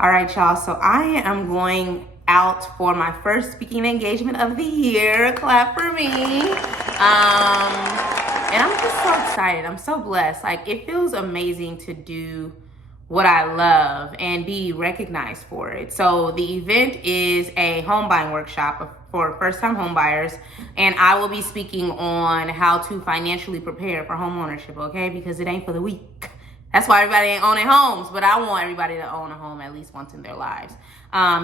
All right, y'all. So I am going out for my first speaking engagement of the year. Clap for me. And I'm just so excited. I'm so blessed. Like, it feels amazing to do what I love and be recognized for it. So the event is a home buying workshop for first-time home buyers, and I will be speaking on how to financially prepare for home ownership, okay? Because it ain't for the weak. That's why everybody ain't owning homes, but I want everybody to own a home at least once in their lives.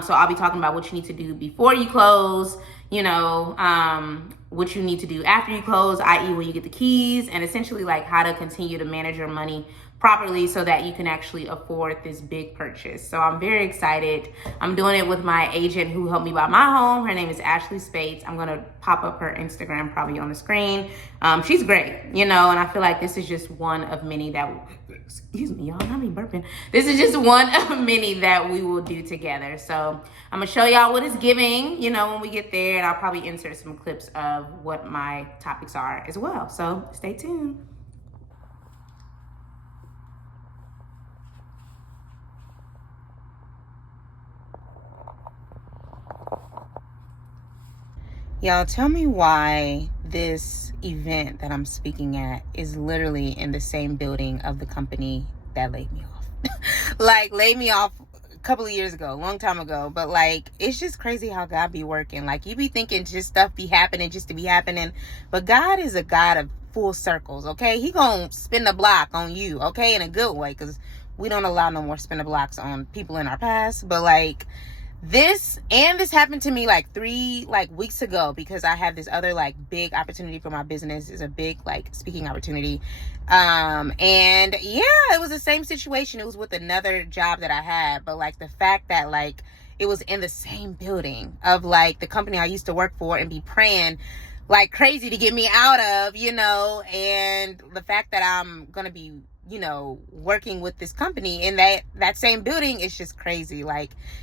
So I'll be talking about what you need to do before you close, what you need to do after you close, i.e. when you get the keys, and essentially like how to continue to manage your money properly so that you can actually afford this big purchase. So I'm very excited. I'm doing it with my agent who helped me buy my home. Her name is Ashley Spates. I'm gonna pop up her Instagram probably on the screen. She's great, and I feel like this is just one of many that, excuse me, y'all, not me burping. This is just one of many that we will do together. So I'm gonna show y'all what it's giving, when we get there, and I'll probably insert some clips of what my topics are as well. So stay tuned. Y'all, tell me why this event that I'm speaking at is literally in the same building of the company that laid me off. Like, laid me off a couple of years ago, a long time ago. But, like, it's just crazy how God be working. Like, you be thinking just stuff be happening just to be happening. But God is a God of full circles, okay? He gonna spin the block on you, okay? In a good way, because we don't allow no more spin the blocks on people in our past. But, like, this happened to me like 3 weeks ago, because I had this other big opportunity for my business. It's a big speaking opportunity. And yeah, it was the same situation. It was with another job that I had, but the fact that it was in the same building of the company I used to work for, and be praying like crazy to get me out of, and the fact that I'm gonna be working with this company in that same building is just crazy.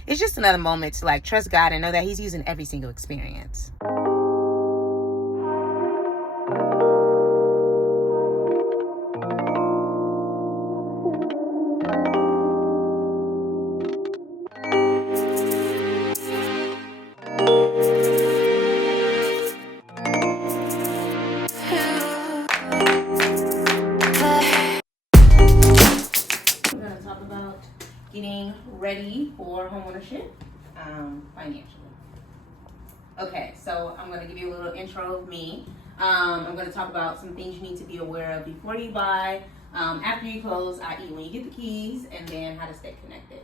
It's just another moment to trust God and know that He's using every single experience. Getting ready for homeownership financially. Okay, so I'm going to give you a little intro of me. I'm going to talk about some things you need to be aware of before you buy, after you close, i.e. when you get the keys, and then how to stay connected.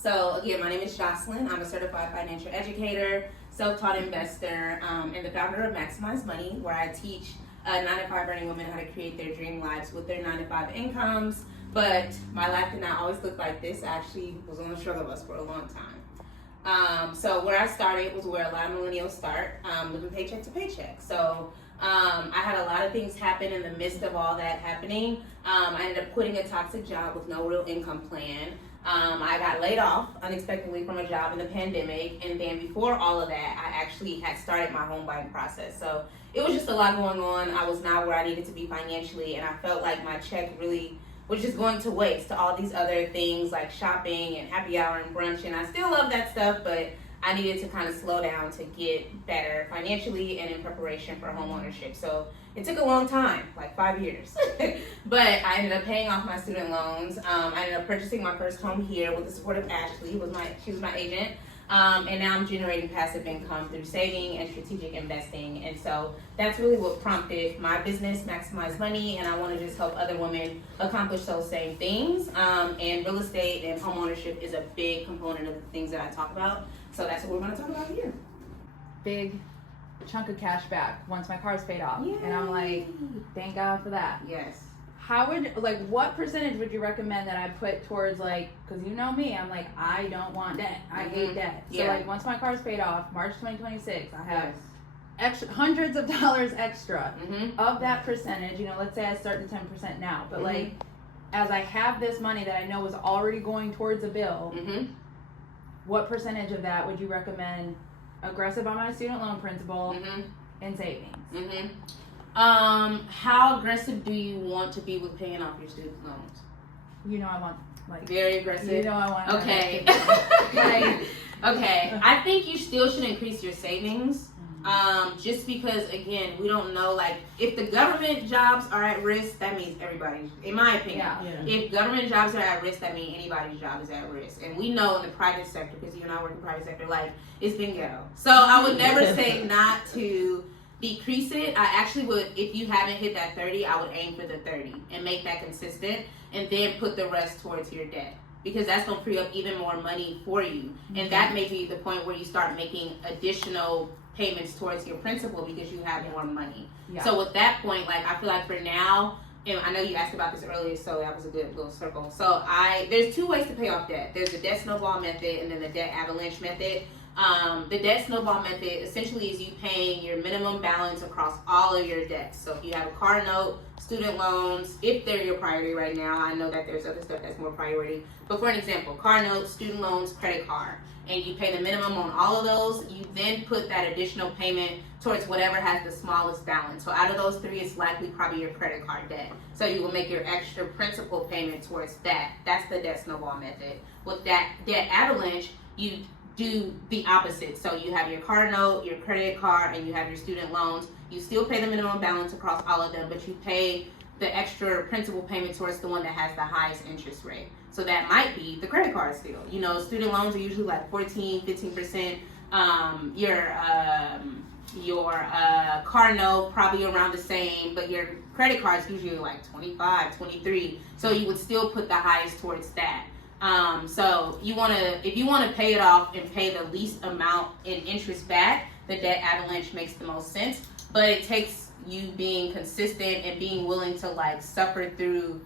So again, my name is Jocelyn. I'm a certified financial educator, self-taught investor, and the founder of Maximize Money, where I teach 9-to-5 earning women how to create their dream lives with their 9-to-5 incomes. But my life did not always look like this. I actually was on the struggle bus for a long time. So where I started was where a lot of millennials start, living paycheck to paycheck. So I had a lot of things happen in the midst of all that happening. I ended up quitting a toxic job with no real income plan. I got laid off unexpectedly from a job in the pandemic, and then before all of that, I actually had started my home buying process. So it was just a lot going on. I was not where I needed to be financially, and I felt like my check really was just going to waste to all these other things like shopping and happy hour and brunch, and I still love that stuff, but I needed to kind of slow down to get better financially and in preparation for home ownership. So it took a long time, like 5 years. But I ended up paying off my student loans. I ended up purchasing my first home here with the support of Ashley, she was my agent. And now I'm generating passive income through saving and strategic investing. And so that's really what prompted my business, Maximize Money. And I want to just help other women accomplish those same things. And real estate and home ownership is a big component of the things that I talk about. So that's what we're going to talk about here. Big chunk of cash back once my car's paid off. Yay. And I'm like, thank God for that. Yes. What percentage would you recommend that I put towards because you know me, I'm I don't want debt. I hate debt. So once my car's paid off, March 2026, I have extra hundreds of dollars extra of that percentage. Let's say I start the 10% now, but as I have this money that I know is already going towards a bill, what percentage of that would you recommend aggressive on my student loan principal and savings? How aggressive do you want to be with paying off your student loans? I want Like, very aggressive. You know I want to. Okay. Okay. I think you still should increase your savings. Just because, again, we don't know, like, if the government jobs are at risk, that means everybody, in my opinion. If government jobs are at risk, that means anybody's job is at risk. And we know in the private sector, because you and I work in the private sector, like, it's been ghetto. So I would never say not to decrease it. I actually would, if you haven't hit that 30, I would aim for the 30 and make that consistent, and then put the rest towards your debt. Because that's going to free up even more money for you. And that may be the point where you start making additional payments towards your principal because you have more money. So with that point, like, I feel like for now, and I know you asked about this earlier, so that was a good little circle. So there's two ways to pay off debt. There's the debt snowball method and then the debt avalanche method. The debt snowball method essentially is you paying your minimum balance across all of your debts. So if you have a car note, student loans, if they're your priority right now, I know that there's other stuff that's more priority. But for an example, car notes, student loans, credit card, and you pay the minimum on all of those, you then put that additional payment towards whatever has the smallest balance. So out of those three, it's likely probably your credit card debt. So you will make your extra principal payment towards that. That's the debt snowball method. With that debt avalanche, you do the opposite. So you have your car note, your credit card, and you have your student loans. You still pay the minimum balance across all of them, but you pay the extra principal payment towards the one that has the highest interest rate. So that might be the credit card still. You know, student loans are usually like 14, 15%. Your car note probably around the same, but your credit card is usually like 25, 23. So you would still put the highest towards that. So if you want to pay it off and pay the least amount in interest back, the debt avalanche makes the most sense. But it takes you being consistent and being willing to like suffer through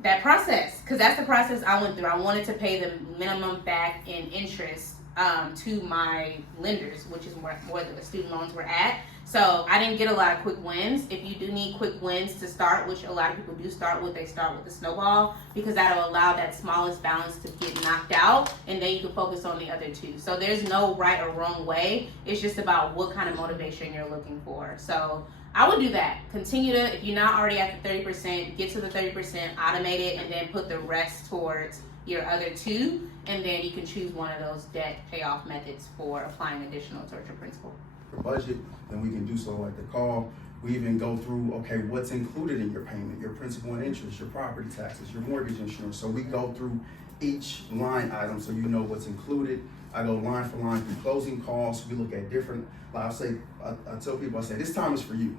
that process, because that's the process I went through. I wanted to pay the minimum back in interest to my lenders, which is where the student loans were at. So I didn't get a lot of quick wins. If you do need quick wins to start, which a lot of people do start with, they start with the snowball, because that'll allow that smallest balance to get knocked out, and then you can focus on the other two. So there's no right or wrong way. It's just about what kind of motivation you're looking for. So I would do that. Continue to, if you're not already at the 30%, get to the 30%, automate it, and then put the rest towards your other two, and then you can choose one of those debt payoff methods for applying additional towards your principal. For budget, then we can do so like the call. We even go through, okay, what's included in your payment, your principal and interest, your property taxes, your mortgage insurance. So we go through each line item so you know what's included. I go line for line through closing costs. We look at different, like I tell people, I say, this time is for you.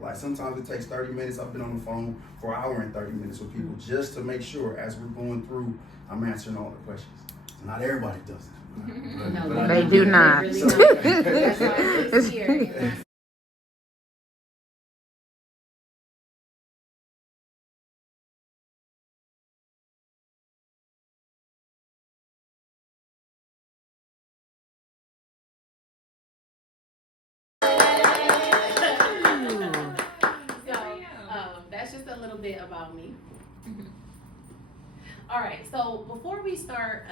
Like sometimes it takes 30 minutes. I've been on the phone for an hour and 30 minutes with people just to make sure as we're going through, I'm answering all the questions. Not everybody does it. But they do not. That's why it's here. That's just a little bit about me. All right, so before we start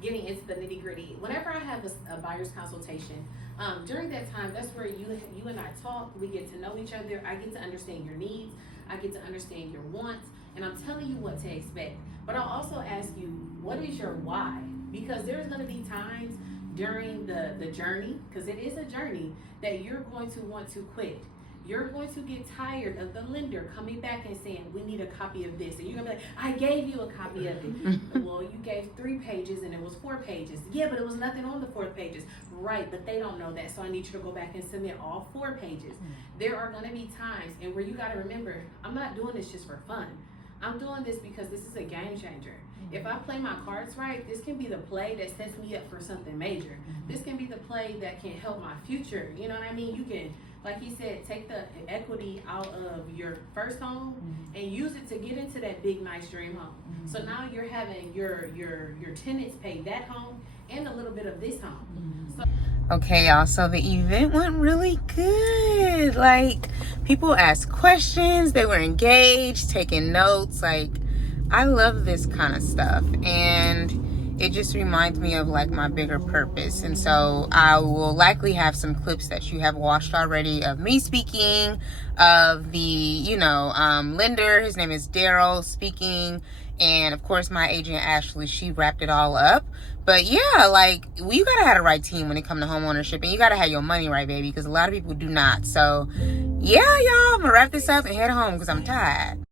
getting into the nitty gritty, whenever I have a buyer's consultation, during that time, that's where you and I talk, we get to know each other, I get to understand your needs, I get to understand your wants, and I'm telling you what to expect. But I'll also ask you, what is your why? Because there's gonna be times during the journey, because it is a journey, that you're going to want to quit. You're going to get tired of the lender coming back and saying, we need a copy of this. And you're gonna be like, I gave you a copy of it. Well, you gave 3 pages and it was 4 pages. Yeah, but it was nothing on the 4th pages. Right, but they don't know that. So I need you to go back and submit all 4 pages. There are gonna be times and where you gotta remember, I'm not doing this just for fun. I'm doing this because this is a game changer. If I play my cards right, this can be the play that sets me up for something major. This can be the play that can help my future. You know what I mean? You can, like he said, take the equity out of your first home and use it to get into that big, nice dream home. So now you're having your tenants pay that home and a little bit of this home. So Okay, y'all, so the event went really good. Like, people asked questions, they were engaged, taking notes. Like, I love this kind of stuff, and it just reminds me of like my bigger purpose. And so I will likely have some clips that you have watched already of me speaking, of the lender, his name is Daryl, speaking, And of course, my agent Ashley, she wrapped it all up. But yeah, like, you gotta have the right team when it comes to home ownership, and you gotta have your money right, baby, because a lot of people do not. So yeah, y'all, I'm gonna wrap this up and head home because I'm tired.